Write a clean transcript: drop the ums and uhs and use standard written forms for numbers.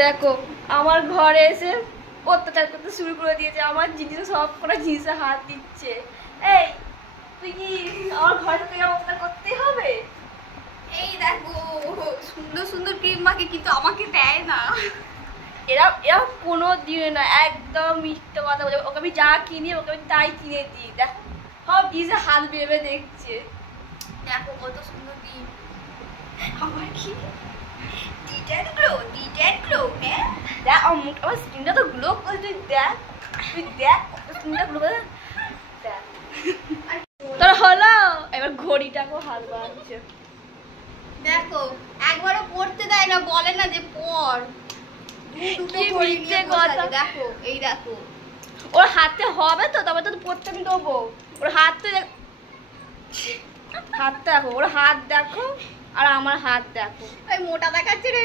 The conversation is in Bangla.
দেখো আমার ঘরে এসে অত্যাচার করতে শুরু করে দিয়েছে, আমার জিনিসে সব কটা জিনিসে হাত দিচ্ছে। এই তুই কি আমার ঘরে থেকে অত্যাচার করতেই হবে? এই দেখো সুন্দর সুন্দর ক্রিম মাখে, কিন্তু আমাকে দেয় না। এরা এরা কোনো দিনে না, একদম মিথ্যে কথা বলে। ওকে আমি যা কিনি ওকে আমি তাই কিনে দিই। দেখো সব জিনিসে হাত ভেবে দেখছে। দেখো কত সুন্দর ক্রিম। আমার কি ডিটেন গ্লো হ্যাঁ। দেখ আমার স্কিনটা তো গ্লো করছে, তুই দেখ কত স্কিনটা গ্লো করে। তোর হলো এবার ঘড়িটাকেও হাত বাড়ছে। দেখো একবারও পড়তে দেয় না, বলে না যে পড়। দেখো এই দেখো ওর হাতে হবে তো, তবে তো পড়তে আমি দেবো। ওর হাতটা দেখো, ওর হাত দেখো আর আমার হাত দেখো। ওই মোটা দেখাচ্ছে রে।